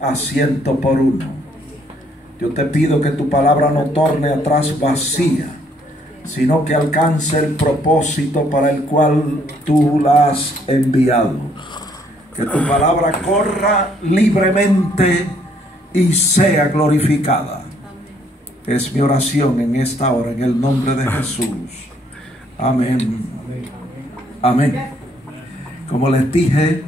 A ciento por uno. Yo te pido que tu palabra no torne atrás vacía, sino que alcance el propósito para el cual tú la has enviado. Que tu palabra corra libremente y sea glorificada. Es mi oración en esta hora, en el nombre de Jesús. Amén. Amén. Como les dije,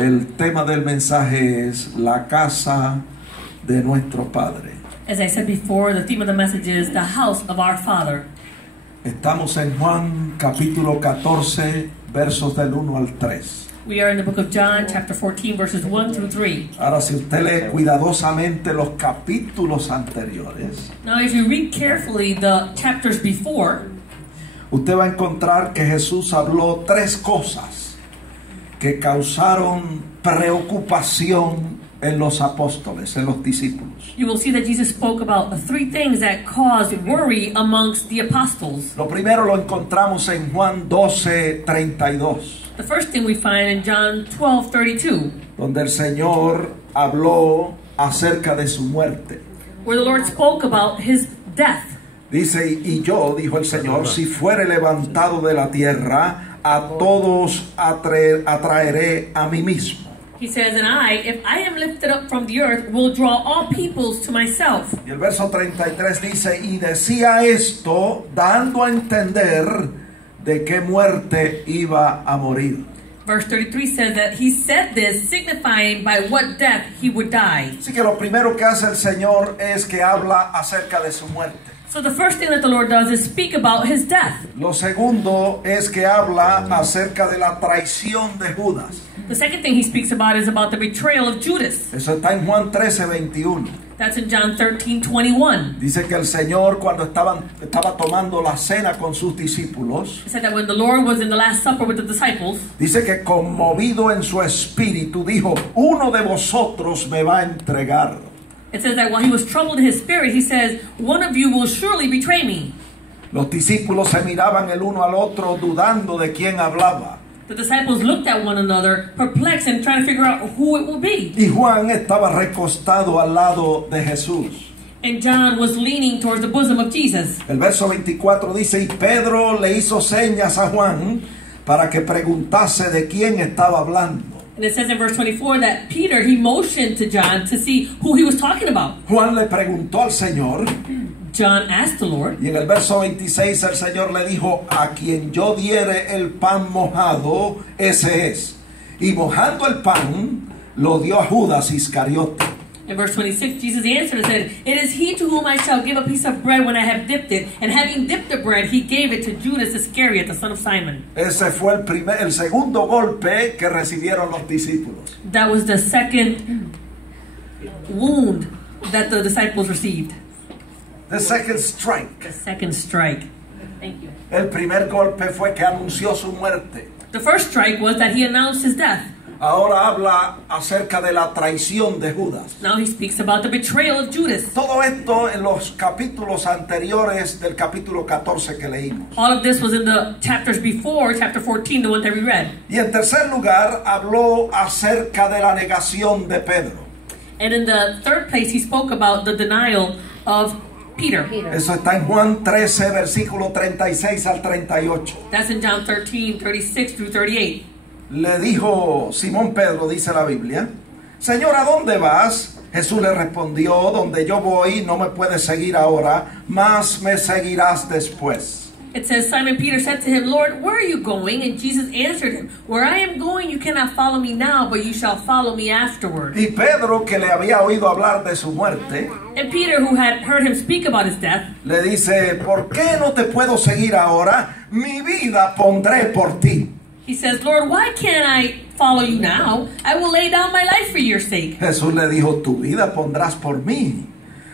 el tema del mensaje es la casa de nuestro Padre. As I said before, the theme of the message is the house of our Father. Estamos en Juan capítulo 14, versos del 1 al 3. We are in the book of John, chapter 14, verses 1 through 3. Ahora, si usted lee cuidadosamente los capítulos anteriores, Now, if you read carefully the chapters before, usted va a encontrar que Jesús habló tres cosas que causaron preocupación en los apóstoles, en los discípulos. you will see that Jesus spoke about three things that caused worry amongst the apostles. Lo primero lo encontramos en Juan 12:32, The first thing we find in John 12:32, donde el Señor habló acerca de su muerte. where the Lord spoke about his death. Dice, y yo, dijo el Señor, si fuere levantado de la tierra, a todos atraeré a mí mismo. He says, and I, if I am lifted up from the earth, will draw all peoples to myself. Y el verso 33 dice, y decía esto dando a entender de qué muerte iba a morir. Verse 33 says that he said this, signifying by what death he would die. Así que lo primero que hace el Señor es que habla acerca de su muerte. So the first thing that the Lord does is speak about his death. Lo segundo es que habla acerca de la traición de Judas. The second thing he speaks about is about the betrayal of Judas. Eso está en Juan 13:21. That's in John 13:21. Dice que el Señor, cuando estaba tomando la cena con sus discípulos, He said that when the Lord was in the Last Supper with the disciples, dice que conmovido en su espíritu dijo, uno de vosotros me va a entregar. it says that while he was troubled in his spirit, he says, one of you will surely betray me. Los discípulos se miraban el uno al otro dudando de quién hablaba. The disciples looked at one another, perplexed and trying to figure out who it would be. Y Juan estaba recostado al lado de Jesús. And John was leaning towards the bosom of Jesus. El verso 24 dice, y Pedro le hizo señas a Juan para que preguntase de quién estaba hablando. And it says in verse 24 that Peter, he motioned to John to see who he was talking about. Juan le preguntó al Señor, John asked the Lord, y en el verso 26 el Señor le dijo, a quien yo diere el pan mojado, ese es. Y mojando el pan, lo dio a Judas Iscariote. in verse 26, Jesus answered and said, it is he to whom I shall give a piece of bread when I have dipped it. And having dipped the bread, he gave it to Judas Iscariot, the son of Simon. Ese fue el segundo golpe que recibieron los discípulos. That was the second wound that the disciples received. The second strike. The second strike. Thank you. El primer golpe fue que anunció su muerte. The first strike was that he announced his death. Ahora habla acerca de la traición de Judas. Now he speaks about the betrayal of Judas. Todo esto en los capítulos anteriores del capítulo 14 que leímos. All of this was in the chapters before, chapter 14, the one that we read. Y en tercer lugar, habló acerca de la negación de Pedro. And in the third place, he spoke about the denial of Peter. Eso está en Juan 13, versículo 36 al 38. That's in John 13, 36 through 38. Le dijo Simón Pedro, dice la Biblia, Señor, ¿a dónde vas? Jesús le respondió, donde yo voy no me puedes seguir ahora, mas me seguirás después. It says, Simon Peter said to him, Lord, where are you going? And Jesus answered him, where I am going, you cannot follow me now, but you shall follow me afterward. Y Pedro, que le había oído hablar de su muerte, And Peter, who had heard him speak about his death, le dice, ¿por qué no te puedo seguir ahora? Mi vida pondré por ti. he says, Lord, why can't I follow you now? I will lay down my life for your sake. Jesús le dijo, tu vida pondrás por mí.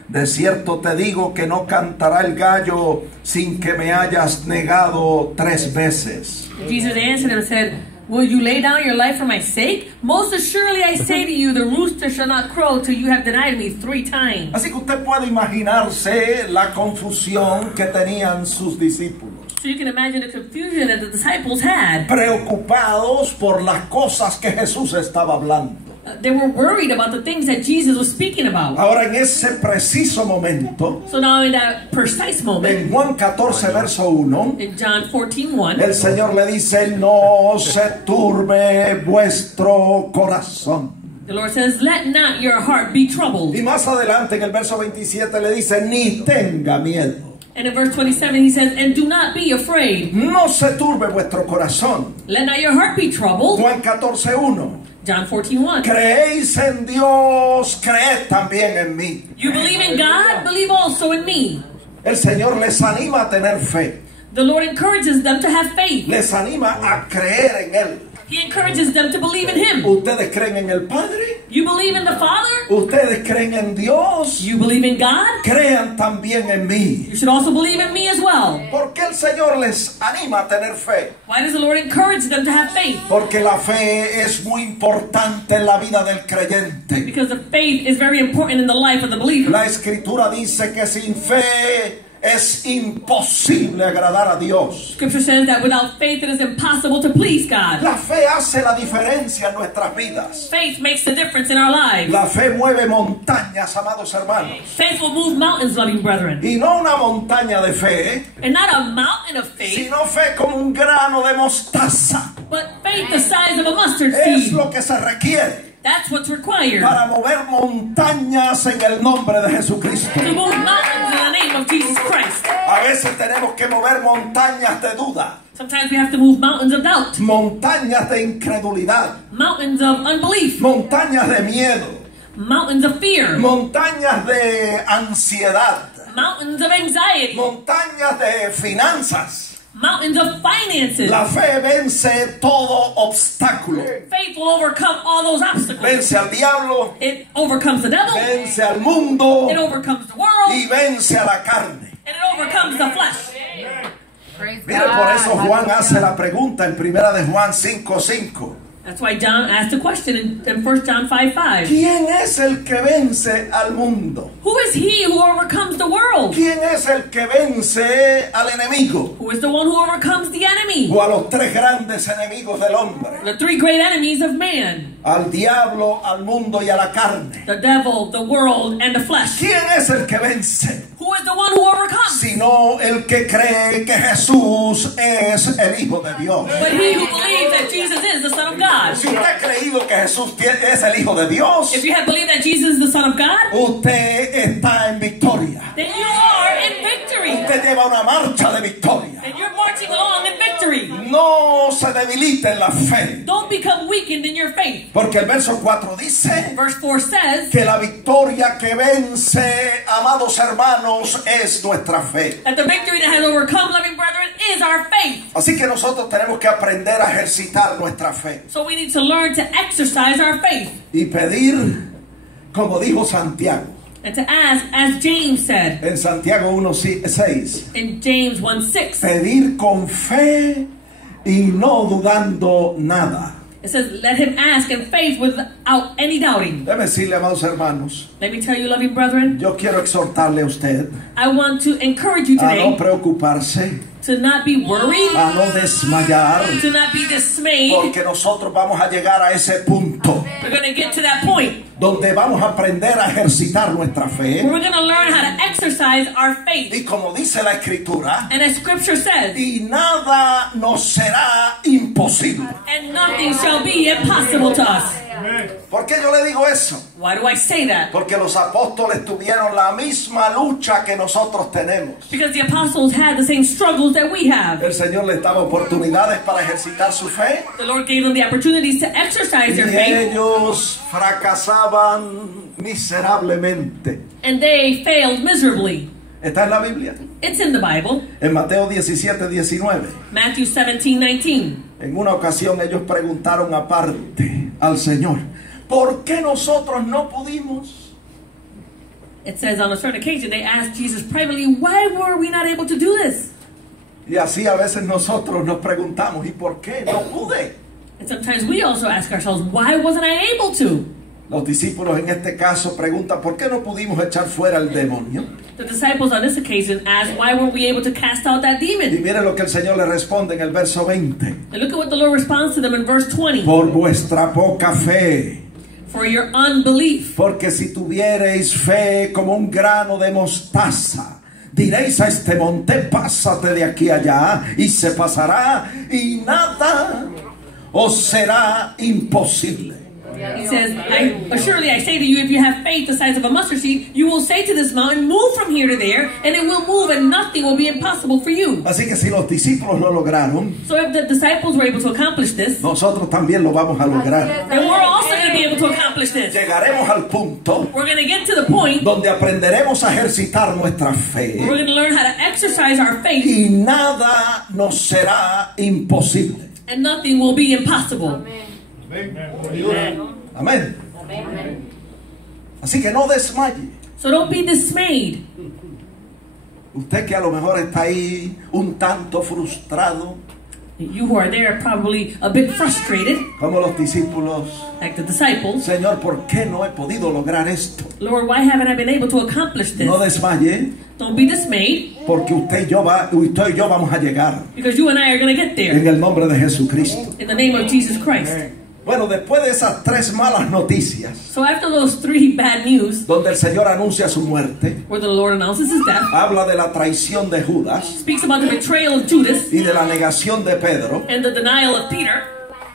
De cierto te digo que no cantará el gallo sin que me hayas negado 3 veces. Jesus answered him and said, will you lay down your life for my sake? Most assuredly I say to you, the rooster shall not crow till you have denied me 3 times. Así que usted puede imaginarse la confusión que tenían sus discípulos. So you can imagine the confusion that the disciples had. Preocupados por las cosas que Jesús estaba hablando. They were worried about the things that Jesus was speaking about. Ahora en ese preciso momento, So now in that precise moment, en Juan 14, verso 1, in John 14:1, el Señor le dice, no se turbe vuestro corazón. the Lord says, "Let not your heart be troubled." Y más adelante en el verso 27 le dice, ni tenga miedo. And in verse 27 he says, "And do not be afraid. No se turbe vuestro corazón. Let not your heart be troubled." Juan 14, 1. John 14:1. Creéis en Dios, creed también en mí. You believe in God, believe also in me. El Señor les anima a tener fe. The Lord encourages them to have faith. Les anima a creer en Él. He encourages them to believe in Him. ¿Ustedes creen en el Padre? You believe in the Father? ¿Ustedes creen en Dios? You believe in God? Crean también en mí. You should also believe in me as well. ¿Por qué el Señor les anima a tener fe? Why does the Lord encourage them to have faith? Porque la fe es muy importante en la vida del creyente. Because the faith is very important in the life of the believer. La Escritura dice que sin fe es imposible agradar a Dios. Scripture says that without faith it is impossible to please God. La fe hace la diferencia en nuestras vidas. Faith makes the difference in our lives. La fe mueve montañas, amados hermanos. Faith will move mountains, loving brethren. Y no una montaña de fe, And not a mountain of faith, sino fe como un grano de mostaza. but faith the size of a mustard Es seed. lo que se requiere That's what's required para mover montañas en el nombre de Jesucristo. to move mountains in the name of Jesus Christ. A veces tenemos que mover montañas de duda, Sometimes we have to move mountains of doubt, montañas de incredulidad, mountains of unbelief, montañas de miedo, mountains of fear, montañas de ansiedad, mountains of anxiety, montañas de finanzas. mountains of finances. La fe vence todo obstáculo. Faith will overcome all those obstacles. Vence al diablo, It overcomes the devil. vence al mundo It overcomes the world. y vence a la carne. And it overcomes the flesh. Mire, por eso Juan hace la pregunta en primera de Juan 5:5. That's why John asked a question in 1 John 5:5. ¿Quién es el que vence al mundo? Who is he who overcomes the world? ¿Quién es el que vence al enemigo? Who is the one who overcomes the enemy? O a los tres grandes enemigos del hombre. The three great enemies of man. Al diablo, al mundo y a la carne. The devil, the world, and the flesh. ¿Quién es el que vence? Who is the one who overcomes? Sino el que cree que Jesús es el Hijo de Dios. But he who believes that Jesus is the Son of God. Si usted ha creído que Jesús es el Hijo de Dios, If you have believed that Jesus is the Son of God, usted está en victoria. then you are in victory. Usted lleva una marcha de victoria. And you're marching along in victory. No se debilite en la fe. Don't become weakened in your faith. Porque el verso 4 dice Verse 4 says que la victoria que vence, amados hermanos, es nuestra fe. that the victory that has overcome, loving brethren, is our faith. Así que nosotros tenemos que aprender a ejercitar nuestra fe So we need to learn to exercise our faith y pedir, como dijo Santiago, and to ask, as James said en Santiago 1:6, in James 1:6. pedir con fe y no dudando nada. It says, let him ask in faith without any doubting. Déjeme decirle, amados hermanos, Let me tell you, loving brethren, yo quiero exhortarle a usted I want to encourage you a no today preocuparse, to not be worried, a no desmayar, to not be dismayed. porque nosotros vamos a llegar a ese punto We're going to get to that point donde vamos a aprender a ejercitar nuestra where fe. we're going to learn how to exercise our faith. Y como dice la Escritura, And as scripture says, y nada nos será imposible. and nothing shall be impossible to us. ¿Por qué yo le digo eso? Why do I say that? Porque los apóstoles tuvieron la misma lucha que nosotros tenemos. Because the apostles had the same struggles that we have. El Señor les daba oportunidades para ejercitar su fe The Lord gave them the opportunities to exercise y their faith, ellos fracasaban miserablemente. and they failed miserably. ¿Está en la Biblia? It's in the Bible. En Mateo 17:19. Matthew 17:19. En una ocasión ellos preguntaron aparte al Señor, ¿por qué nosotros no pudimos? It says on a certain occasion they asked Jesus privately, why were we not able to do this? Y así a veces nosotros nos preguntamos, ¿y por qué no pude? And sometimes we also ask ourselves, why wasn't I able to? Los discípulos en este caso preguntan, ¿por qué no pudimos echar fuera al demonio? The disciples on this occasion asked, why weren't we able to cast out that Y demon? miren lo que el Señor le responde en el verso 20. And look at what the Lord responds to them in verse 20. Por vuestra poca fe. for your unbelief. Porque si tuviereis fe como un grano de mostaza, diréis a este monte, pásate de aquí allá, y se pasará, y nada os será imposible. He says, surely I say to you, if you have faith the size of a mustard seed, you will say to this mountain, move from here to there, and it will move, and nothing will be impossible for you. Así que si los discípulos lo lograron, So if the disciples were able to accomplish this, nosotros también lo vamos a lograr. then we're also going to be able to accomplish this. Llegaremos al punto We're going to get to the point donde aprenderemos a ejercitar nuestra fe, where we're going to learn how to exercise our faith, y nada nos será imposible. and nothing will be impossible. Amén. Así que no desmaye. So don't be dismayed. Usted que a lo mejor está ahí un tanto frustrado, You who are there are probably a bit frustrated, como los discípulos. like the disciples. Señor, ¿por qué no he podido lograr esto? Lord, why haven't I been able to accomplish this? No desmaye, Don't be dismayed, porque usted y yo vamos a llegar because you and I are going to get there. en el nombre de Jesucristo. In the name of Jesus Christ. Bueno, después de esas 3 malas noticias, So after those 3 bad news, donde el Señor anuncia su muerte, where the Lord announces his death, habla de la traición de Judas speaks about the betrayal of Judas y de la negación de Pedro, and the denial of Peter,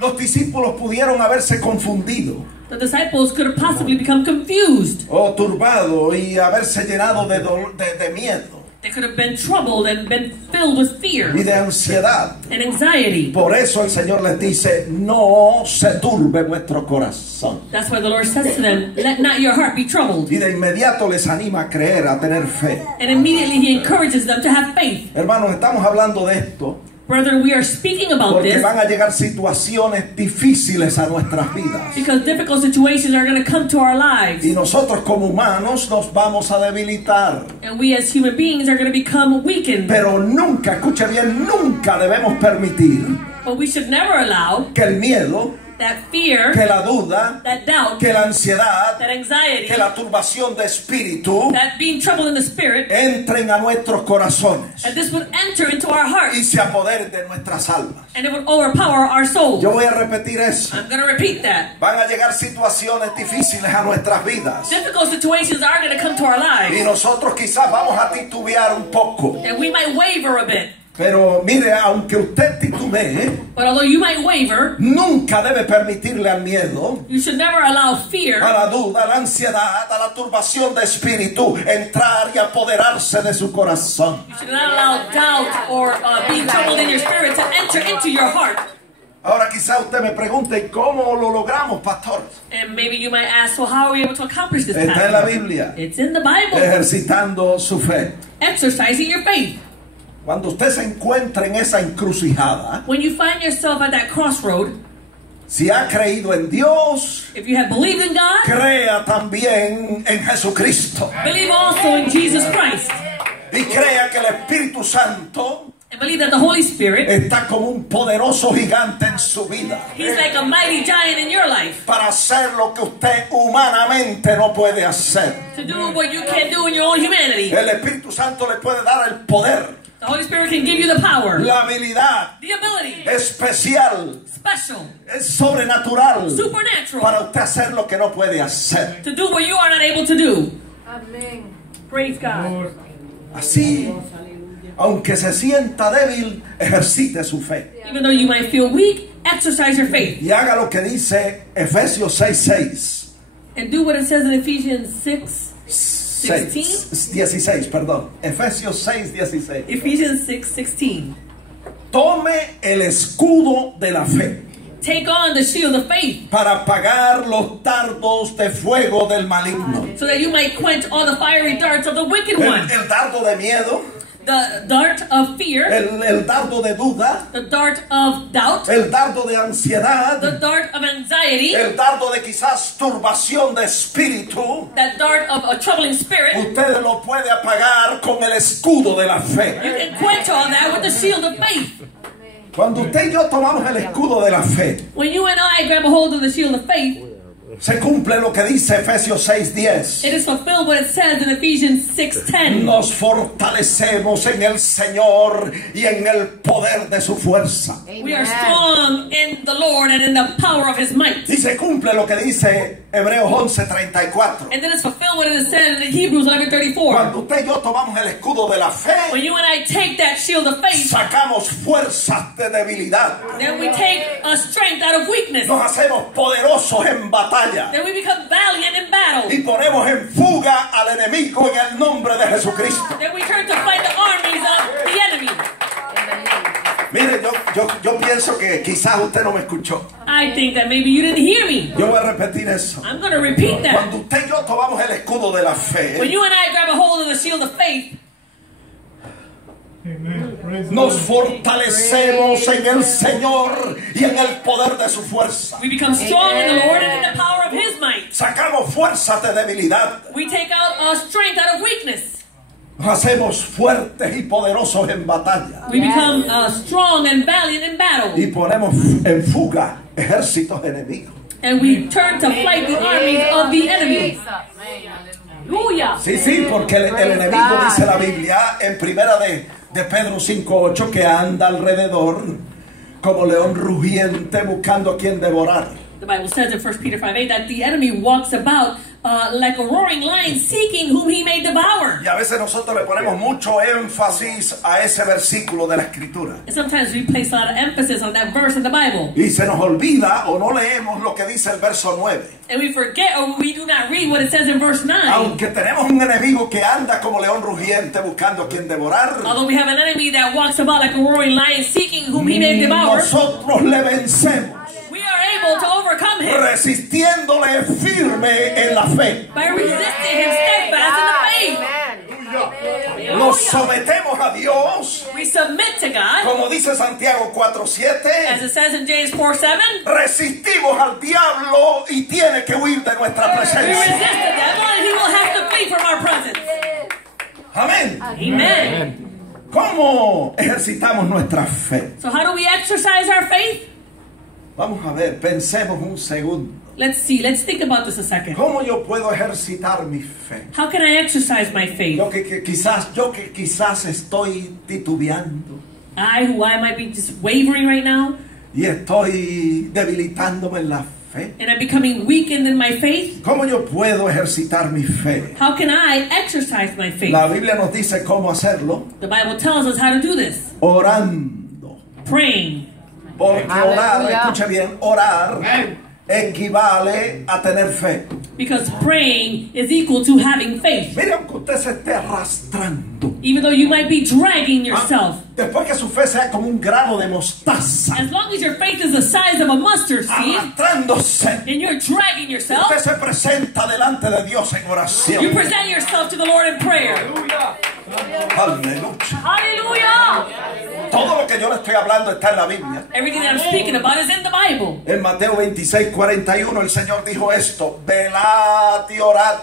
los discípulos pudieron haberse confundido the disciples could have possibly become confused. o turbado y haberse llenado de miedo They could have been troubled and been filled with fear y de ansiedad. and anxiety. Por eso el Señor les dice, no se turbe vuestro corazón. That's why the Lord says to them, let not your heart be troubled. Y de inmediato les anima a creer, a tener fe. And immediately he encourages them to have faith. Hermanos, estamos hablando de esto Brethren, we are speaking about porque this van a llegar situaciones difíciles a nuestras vidas. because difficult situations are going to come to our lives. Y nosotros como humanos nos vamos a debilitar. And we as human beings are going to become weakened. Pero nunca, escuche bien, nunca debemos permitir But we should never allow que el miedo, that fear, que la duda, that doubt, que la ansiedad, that anxiety, que la turbación de espíritu that being troubled in the spirit, entren a nuestros corazones that this would enter into our y hearts se apoderen de nuestras almas. and it would overpower our souls. Yo voy a repetir eso. I'm going to repeat that. Van a llegar situaciones difíciles a nuestras vidas. Difficult situations are going to come to our Y lives. nosotros quizás vamos a titubear un poco. And we might waver a bit. Pero mire, aunque usted titubee, But although you might waver, nunca debe permitirle al miedo, you should never allow a fear, la duda, a la ansiedad, a la turbación de espíritu entrar y apoderarse de su corazón. you should not allow doubt or being troubled in your spirit to enter into your heart. Ahora quizá usted me pregunte, ¿cómo lo logramos, pastor? And maybe you might ask, well, how are we able to accomplish this? Está en la Pastor? Biblia, It's in the Bible. ejercitando su fe. Exercising your faith. Cuando usted se encuentra en esa encrucijada, When you find yourself at that crossroad, si ha creído en Dios, if you have believed in God, crea también en Jesucristo. believe also in Jesus Christ. Y crea que el Espíritu Santo And believe that the Holy Spirit, está como un poderoso gigante en su vida He's like a mighty giant in your life para hacer lo que usted humanamente no puede hacer. to do what you can't do in your own humanity. El Espíritu Santo le puede dar el poder, The Holy Spirit can give you the power, la habilidad the ability, especial, special, es sobrenatural supernatural, para usted hacer lo que no puede hacer. to do what you are not able to do. Amén. Praise God. Así, aunque se sienta débil, ejercite su fe Even though you might feel weak, exercise your faith. y haga lo que dice Efesios 6:6. And do what it says in Ephesians 16, perdón. Efesios 6:16. Ephesians 6:16. Tome el escudo de la fe Take on the shield of faith para apagar los dardos de fuego del maligno. so that you might quench all the fiery darts of the wicked one. El dardo de miedo, The dart of fear, el dardo de duda, the dart of doubt, el dardo de the ansiedad, dart of anxiety, el dardo de quizás turbación de espíritu. that dart of a troubling spirit. Usted lo puede apagar con el escudo de la You fe. can quench all that with the shield of faith. Cuando usted y yo tomamos el escudo de la fe, When you and I grab a hold of the shield of faith, Se cumple lo que dice Efesios 6:10. It is fulfilled what it says in Ephesians 6:10. Nos fortalecemos en el Señor y en el poder de su fuerza. We are strong in the Lord and in the power of His might. Y se cumple lo que dice Hebreos 11:34. And then it's fulfilled what it is said in Hebrews 11:34. Cuando usted y yo tomamos el escudo de la fe, When you and I take that shield of faith, sacamos fuerzas de debilidad. then we take a strength out of weakness. Nos hacemos poderosos en batalla. Then we become valiant in battle. Y ponemos en fuga al enemigo en el nombre de Jesucristo. Then we turn to fight the armies of the enemy. Mire, yo pienso que quizás usted no me escuchó. I think that maybe you didn't hear me. Yo voy a repetir eso. I'm going to repeat that. Cuando usted y yo tomamos el escudo de la When fe, you and I grab a hold of the shield of faith, nos fortalecemos en el Señor y en el poder de su fuerza. we become strong in the Lord and in the power of His might. Sacamos fuerzas de debilidad. We take out strength out of weakness. Nos hacemos fuertes y poderosos en batalla. We become strong and valiant in battle. Y ponemos en fuga ejércitos enemigos. And we turn to fight the armies of the enemy. Hallelujah. Sí, porque el enemigo dice la Biblia en primera de Pedro 5:8 que anda alrededor como león rugiente buscando a quien devorar. The Bible says in 1 Peter 5:8 that the enemy walks about like a roaring lion seeking whom he may devour. Y a veces nosotros le ponemos mucho énfasis a ese versículo de la Escritura. And sometimes we place a lot of emphasis on that verse in the Bible. Y se nos olvida o no leemos lo que dice el verso 9. And we forget or we do not read what it says in verse 9. Aunque tenemos un enemigo que anda como león rugiente buscando a quien devorar, Although we have an enemy that walks about like a roaring lion seeking whom he may devour, nosotros le vencemos we are able to overcome him resistiéndole firme en la fe. by resisting him steadfast in the faith. Nos sometemos a Dios, We submit to God, como dice Santiago 4:7. as it says in James 4:7. Resistimos al diablo y tiene que huir de nuestra We resist presencia. the devil and he will have to flee from our presence. Amén. Amen. ¿Cómo ejercitamos nuestra fe? So how do we exercise our faith? Vamos a ver, pensemos un segundo. Let's see. Let's think about this a second. ¿Cómo yo puedo ejercitar mi fe? How can I exercise my faith? Yo que quizás estoy titubeando I might be just wavering right now, y estoy debilitándome en la fe. and I'm becoming weakened in my faith. ¿Cómo yo puedo ejercitar mi fe? How can I exercise my faith? La Biblia nos dice cómo hacerlo. The Bible tells us how to do this. Orando. Praying. Porque orar, Aleluya. escuche bien, orar equivale a tener fe. Because praying is equal to having faith. Mire, aunque usted se esté arrastrando, Even though you might be dragging yourself. después que su fe sea como un grano de mostaza, As long as your faith is the size of a mustard seed, arrastrándose, and you're dragging yourself, usted se presenta delante de Dios en you oración. present yourself to the Lord in prayer. Aleluya. Hallelujah! Todo lo que yo le estoy hablando está en la Biblia. Everything that I'm speaking about is in the Bible. En Mateo 26:41 el Señor dijo esto: velad y orad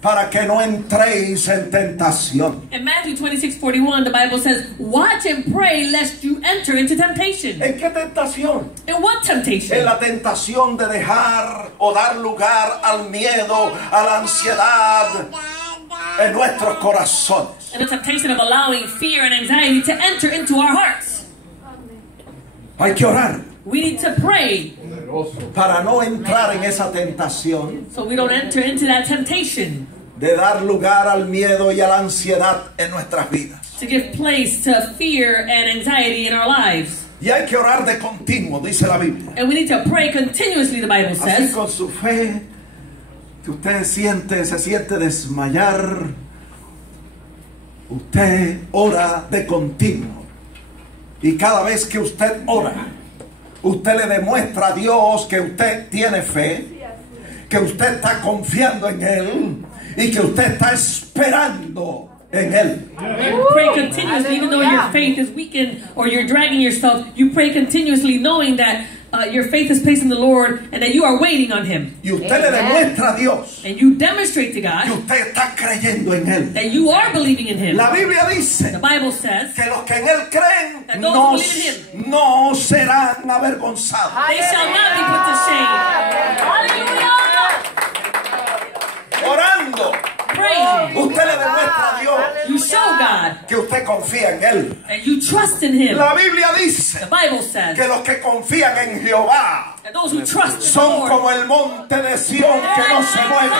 para que no entréis en tentación. In Matthew 26:41, the Bible says, watch and pray lest you enter into temptation. ¿En qué tentación? In what En temptation? la tentación de dejar o dar lugar al miedo, a la ansiedad en nuestros corazones. In the temptation of allowing fear and anxiety to enter into our hearts. Hay que orar We need to pray para no entrar en esa tentación so we don't enter into that temptation, de dar lugar al miedo y a la ansiedad en nuestras vidas. to give place to fear and anxiety in our lives. Y hay que orar de continuo, dice la Biblia. And we need to pray continuously, the Bible Así says. con su fe, que usted se siente desmayar, usted ora de continuo. Y cada vez que usted ora, usted le demuestra a Dios que usted tiene fe, que usted está confiando en Él y que usted está esperando en Él. Pray continuously, even though your faith is weakened or you're dragging yourself. You pray continuously, knowing that your faith is placed in the Lord and that you are waiting on Him. Y usted le demuestra a Dios And you demonstrate to que God usted está creyendo en Él. that you are believing in Him. La Biblia dice The Bible says, que los que en Él creen And those who believe in no serán avergonzados. they shall not be put to shame. Hallelujah! Usted le demuestra a Dios You show God que usted confía en Él. that you trust in Him. La Biblia dice The Bible says que los que confían en Jehová that those who trust in the son Lord, como el monte de Sión que no se mueve,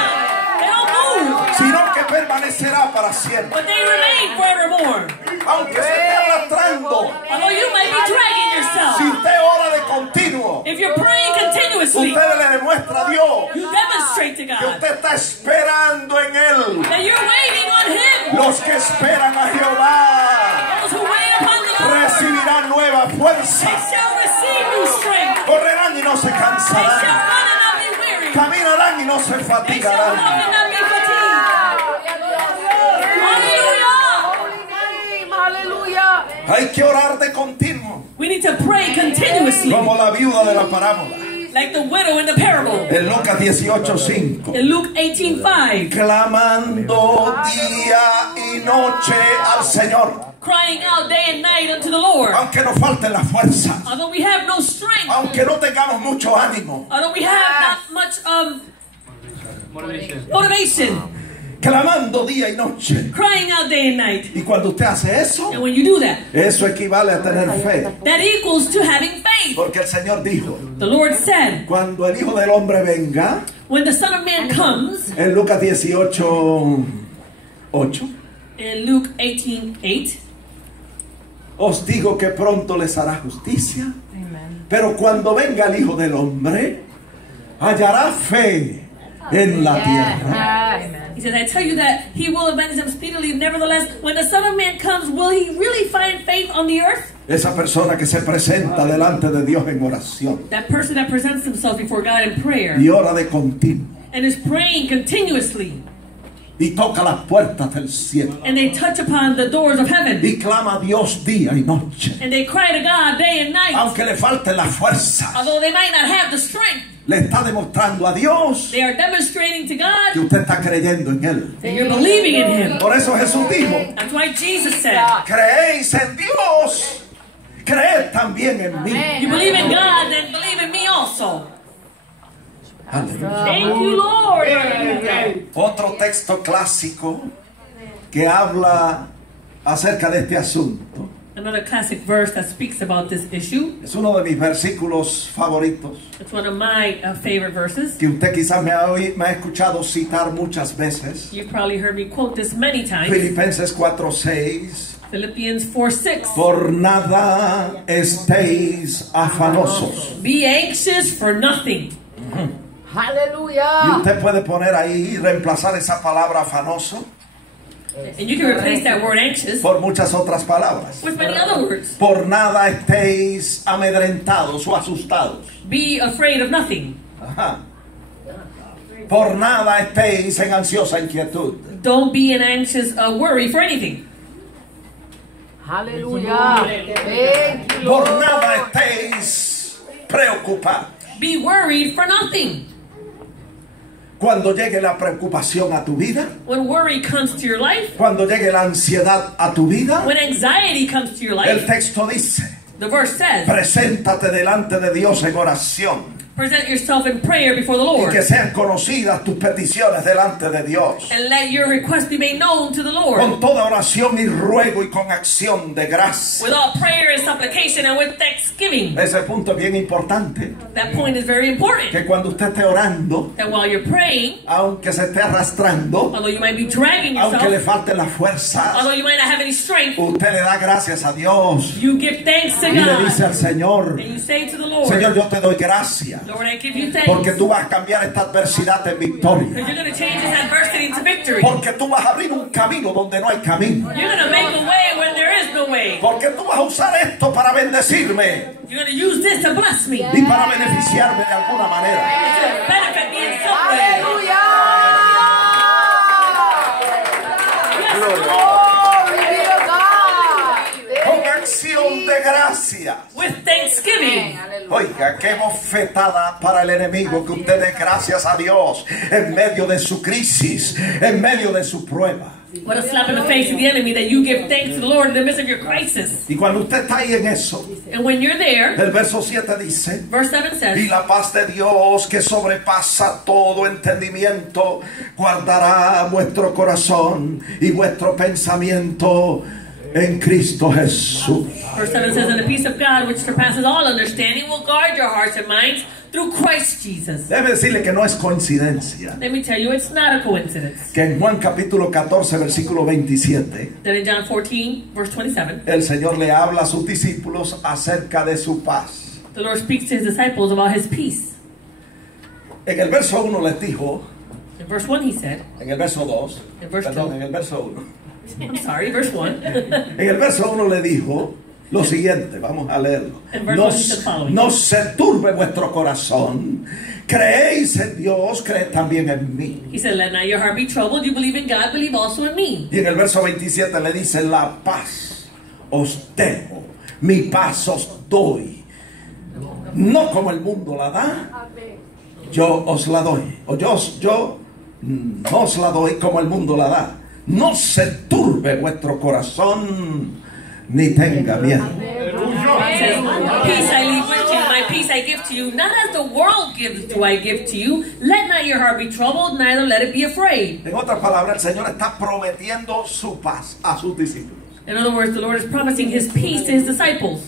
they don't move, sino que permanecerá para siempre. but they remain forevermore. Aunque se esté arrastrando, Although you may be dragging si yourself, usted ora de continuo, if you're praying continuously, usted le demuestra a Dios you demonstrate to que God usted está esperando en Él. that you're waiting on Him. Los que esperan a Jehová Those who wait upon the Lord, recibirán nueva they fuerza, shall receive new strength. correrán y no se They shall cansarán, run and not be weary. caminarán y no se They shall walk fatigarán. and not be fatigued. Hallelujah. Hay que orar de continuo, We need to pray continuously, como la viuda de la parábola. like the widow in the parable. En Lucas 18:5. In Luke 18:5, Clamando día y noche al Señor, crying out day and night unto the Lord. aunque nos falten las fuerzas, Although we have no strength, aunque no tengamos mucho ánimo, although we have not much motivation, clamando día y noche. crying out day and night. Y cuando usted hace eso, And when you do that, eso equivale a tener fe, that equals to having faith. porque el Señor dijo, The Lord said, cuando el Hijo del Hombre venga, when the Son of Man comes, en Lucas 18:8, in Luke 18:8, os digo que pronto les hará justicia, pero cuando venga el Hijo del Hombre, hallará fe en la tierra. he says, I tell you that He will avenge them speedily. Nevertheless, when the Son of Man comes, will He really find faith on the earth? Esa persona que se presenta delante de Dios en oración That person that presents himself before God in prayer y ora de continuo and is praying continuously, y toca las puertas del cielo and they touch upon the doors of heaven, y clama a Dios día y noche, and they cry to God day and night, aunque le falten las fuerzas, although they might not have the strength, le está demostrando a Dios they are demonstrating to que God usted está creyendo en Él. that you're believing in Him. Por eso Jesús dijo, That's why Jesus said, creéis en Dios, creed también en mí. you believe in God, then believe in me also. Aleluya. Thank you, Lord. Otro texto clásico que habla acerca de este asunto Another classic verse that speaks about this issue. es uno de mis versículos favoritos, It's one of my favorite verses. que usted quizás me ha escuchado citar muchas veces. You've probably heard me quote this many times. Filipenses 4:6. Philippians 4:6. Por nada estéis afanosos. Be anxious for nothing. Y Aleluya. usted puede poner ahí, reemplazar esa palabra afanoso And you can replace that word anxious por muchas otras palabras. with many other words. Por nada estéis amedrentados o asustados. Be afraid of nothing. Ajá. Por nada estéis en ansiosa inquietud. Don't be in anxious worry for anything. Aleluya. Thank you, Por Lord. nada estéis preocupados. Be worried for nothing. Cuando llegue la preocupación a tu vida, When worry comes to your life, cuando llegue la ansiedad a tu vida, when anxiety comes to your el life, texto dice, the verse says, preséntate delante de Dios en oración present yourself in prayer before the y Lord que sean conocidas tus peticiones delante de Dios. and let your request be made known to the Lord. Con toda oración y ruego y con acción de gracia. With all prayer and supplication and with thanksgiving. Ese punto es bien importante, That point is very important. que cuando usted esté orando, That while you're praying, aunque se esté arrastrando, although you might be dragging aunque le yourself, falten las fuerzas, although you might not have any strength, usted le da gracias a Dios you give thanks to y le dice God. al Señor, And you say to the Lord, Señor, yo te doy gracias Lord, I give you thanks. porque tú vas a cambiar esta adversidad en victoria, Because you're going to change this adversity into victory. porque tú vas a abrir un camino donde no hay camino, You're going to make a way when there is no way. porque tú vas a usar esto para bendecirme You're going to use this to bless me. y para beneficiarme de alguna manera. To benefit me in some way. Aleluya. Yes, Lord. Glory be to God. Con acción de gracias. With thanksgiving. Oiga, qué bofetada para el enemigo que usted dé gracias a Dios en medio de su crisis, en medio de su prueba. What a slap in the face to the enemy that you give thanks to the Lord in the midst of your crisis. Y cuando usted está ahí en eso, And when you're there, el verso 7 dice, verse 7 y says, la paz de Dios que sobrepasa todo entendimiento guardará vuestro corazón y vuestro pensamiento en Cristo Jesús. verse 7 says, and the peace of God, which surpasses all understanding, will guard your hearts and minds through Christ Jesus. Debe decirle que no es coincidencia Let me tell you, it's not a coincidence que en Juan capítulo 14 versículo 27 that in John 14, verse 27, el Señor le habla a sus discípulos acerca de su paz. the Lord speaks to his disciples about his peace. En el verso 1 les dijo, In verse 1 he said, en el verso 2, In verse perdón, 2. en el verso 1, I'm sorry, verse 1. en el verso 1 le dijo lo siguiente, vamos a leerlo. In verse No, 1 he said following. no se turbe vuestro corazón, creéis en Dios, creed también en mí. He said, let not your heart be troubled. You believe in God, believe also in me. Y en el verso 27 le dice, la paz os dejo, mi paz os doy. No como el mundo la da, yo os la doy. O yo no os la doy como el mundo la da. No se turbe vuestro corazón, ni tenga miedo. He says, peace I leave with you, my peace I give to you. Not as the world gives do I give to you. Let not your heart be troubled, neither let it be afraid. En otras palabras, el Señor está prometiendo su paz a sus discípulos. In other words, the Lord is promising his peace to his disciples.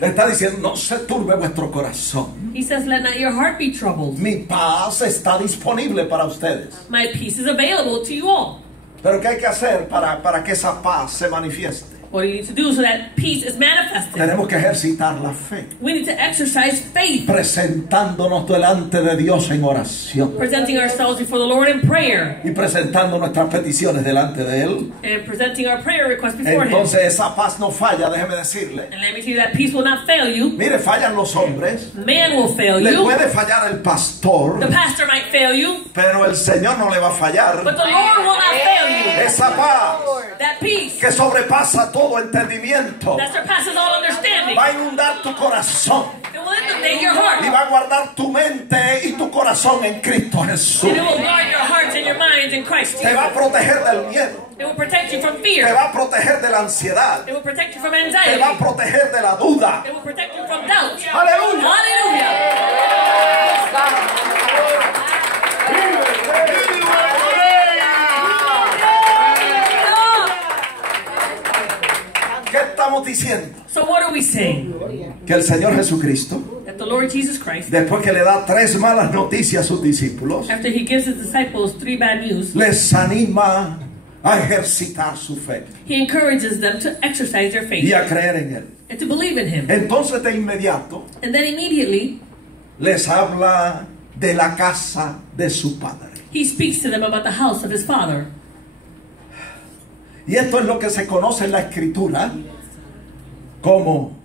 Le está diciendo, no se turbe vuestro corazón. He says, let not your heart be troubled. Mi paz está disponible para ustedes. My peace is available to you all. Pero ¿qué hay que hacer para que esa paz se manifieste? What do you need to do so that peace is manifested? Tenemos que ejercitar la fe, We need to exercise faith, presentándonos delante de Dios en oración presenting ourselves before the Lord in prayer, y presentando nuestras peticiones delante de Él. and presenting our prayer requests before him. Entonces esa paz no falla, déjeme decirle. And let me tell you that peace will not fail you. Mire, fallan los hombres, Man will fail le you. puede fallar el pastor, The pastor might fail you, pero el Señor no le va a fallar. but the Lord will not fail you. Esa paz That peace que sobrepasa todo entendimiento that surpasses all understanding, va a inundar tu corazón it will inundate your y heart. va a guardar tu mente y tu corazón en Cristo Jesús. And it will guard your hearts and your minds in Christ Te va a Jesus. proteger del miedo, It will protect you from te fear. va a proteger de la ansiedad, It will protect you from te anxiety. va a proteger de la duda. It will protect you from doubt. Aleluya. Hallelujah. ¿Qué estamos diciendo? So what are we saying? Que el Señor Jesucristo, That the Lord Jesus Christ, después que le da 3 malas noticias a sus discípulos, after he gives his disciples 3 bad news, les anima a ejercitar su fe he encourages them to exercise their faith y a creer en Él. and to believe in him. Entonces de inmediato And then immediately, les habla de la casa de su padre. he speaks to them about the house of his father. Y esto es lo que se conoce en la Escritura como,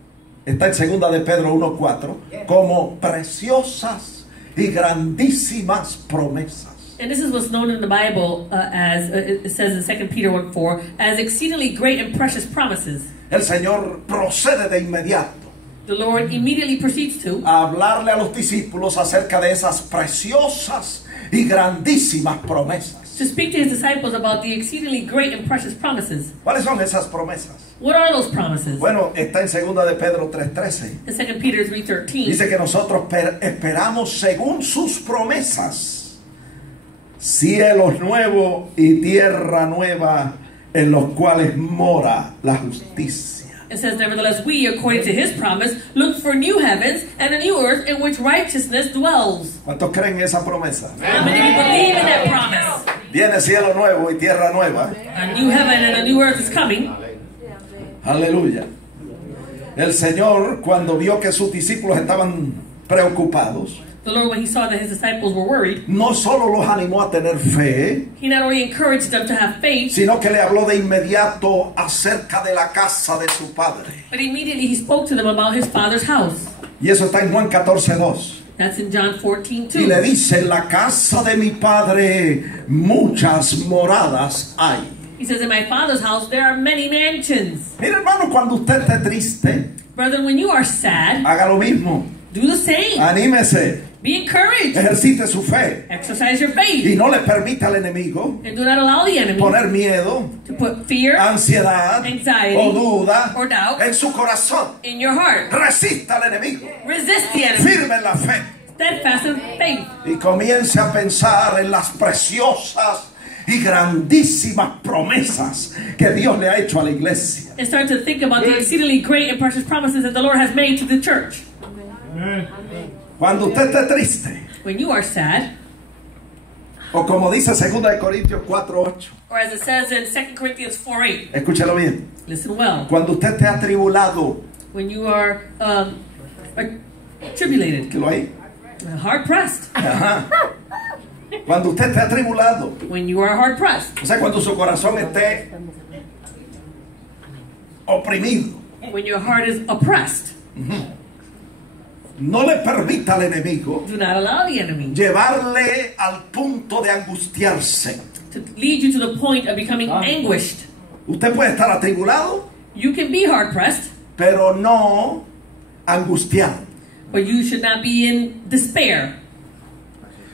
está en 2 de Pedro 1:4, como preciosas y grandísimas promesas. And this is what's known in the Bible as, it says in 2 Peter 1:4, as exceedingly great and precious promises. El Señor procede de inmediato The Lord immediately proceeds to a hablarle a los discípulos acerca de esas preciosas y grandísimas promesas. speak to his disciples about the exceedingly great and precious promises. ¿Cuáles son esas promesas? What are those promises? Bueno, está en 2 de Pedro 3:13. In 2 Peter 3:13, Dice que nosotros esperamos según sus promesas cielos nuevos y tierra nueva en los cuales mora la justicia. it says, nevertheless, we, according to his promise, look for new heavens and a new earth in which righteousness dwells. ¿Cuántos creen en esa promesa? How many of you believe in that promise? Viene cielo nuevo y tierra nueva. A new heaven and a new earth is coming. Aleluya. El Señor, cuando vio que sus discípulos estaban preocupados, The Lord, when he saw that his disciples were worried, no solo los animó a tener fe, he not only encouraged them to have faith, sino que le habló de inmediato acerca de la casa de su padre. but immediately he spoke to them about his father's house. Y eso está en Juan 14:2. That's in John 14:2. Y le dice, en la casa de mi padre muchas moradas hay. He says, in my father's house there are many mansions. Mira, hermano, cuando usted esté triste, Brother, when you are sad, haga lo mismo. do the same. Anímese. Be encouraged. Ejercite su fe. Exercise your Y faith. no le permita al enemigo And do not allow the enemy poner miedo, to put fear, ansiedad anxiety, o duda or doubt en su corazón. in your heart. Resista al enemigo. Resist the enemy. Firme en la fe. Steadfast in faith. Y comience a pensar en las preciosas y grandísimas promesas que Dios le ha hecho a la iglesia. And start to think about the exceedingly great and precious promises that the Lord has made to the church. Cuando usted esté triste, When you are sad, o como dice 2 de Corintios 4:8, or as it says in 2 Corinthians 4:8, escúchalo bien. listen well. Cuando usted esté atribulado, When you are tribulated, que lo hay. hard pressed. Ajá. Cuando usted esté atribulado, When you are hard pressed, o sea, cuando su corazón esté oprimido, when your heart is oppressed, no le permita al enemigo do not allow the enemy llevarle al punto de angustiarse. to lead you to the point of becoming anguished. Usted puede estar atribulado, You can be hard pressed, pero no angustiado. but you should not be in despair.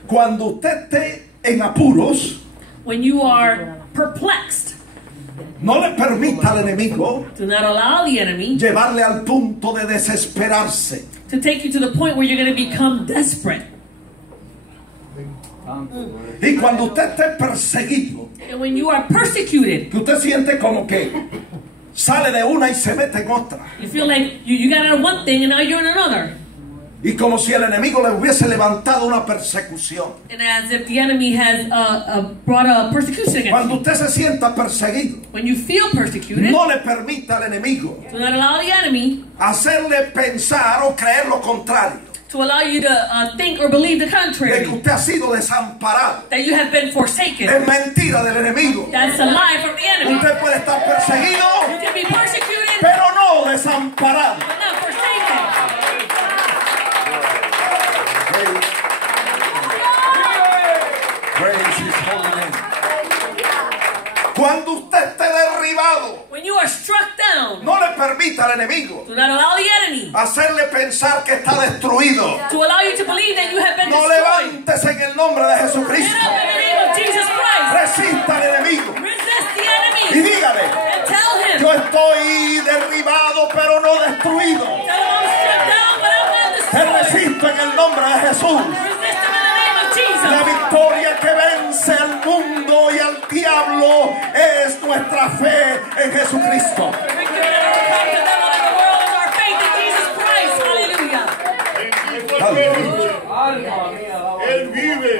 Cuando usted esté en apuros, When you are perplexed, no le permita al enemigo do not allow the enemy llevarle al punto de desesperarse. to take you to the point where you're going to become desperate. Y cuando usted esté perseguido, And when you are persecuted, que usted siente como que sale de una y se mete en otra. you feel like you got out of one thing and now you're in another. Y como si el enemigo le hubiese levantado una persecución. And as if the enemy has brought a persecution against Cuando you. usted se sienta perseguido, When you feel persecuted, no le permita al enemigo do not allow the enemy hacerle pensar o creer lo contrario. to allow you to think or believe the De que contrary. usted ha sido desamparado. That you have been forsaken. Es mentira del enemigo. That's a lie from the enemy. Usted puede estar perseguido, You can be persecuted, pero no desamparado. but not forsaken. Praise His holy name. Cuando usted esté derribado, When you are struck down, no le permita al enemigo do not allow the enemy hacerle pensar que está destruido. to allow you to believe that you have been No destroyed. levántese en el nombre de Get Jesucristo. up in the name of Jesus Christ. Resista al enemigo Resist the y enemy dígale: and tell him yo estoy derribado pero no destruido. that I'm struck down, but I'm not Te destroyed. resisto en el nombre de Jesús. Resist him in the name of La Jesus. victoria que vence al mundo y al diablo es nuestra fe en Jesucristo. The victory that overcomes the devil and the world is our faith in Jesus Christ. Hallelujah. Él vive.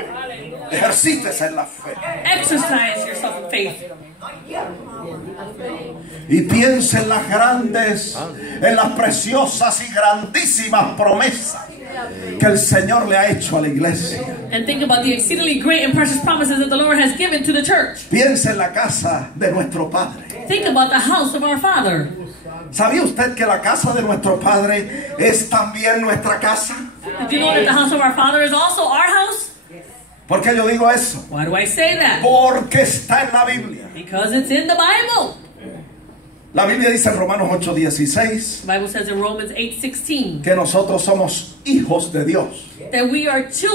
Ejercítese en la fe Exercise yourself in faith. y piense en las grandes, en las preciosas y grandísimas promesas que el Señor le ha hecho a la iglesia. And think about the exceedingly great and precious promises that the Lord has given to the church. Piense en la casa de nuestro Padre. Think about the house of our Father. ¿Sabía usted que la casa de nuestro Padre es también nuestra casa? Did you know that the house of our Father is also our house? ¿Por qué yo digo eso? Why do I say that? Porque está en la Biblia. Because it's in the Bible. La Biblia dice en Romanos 8:16 The Bible says in Romans 8:16 que nosotros somos hijos de Dios. that we are children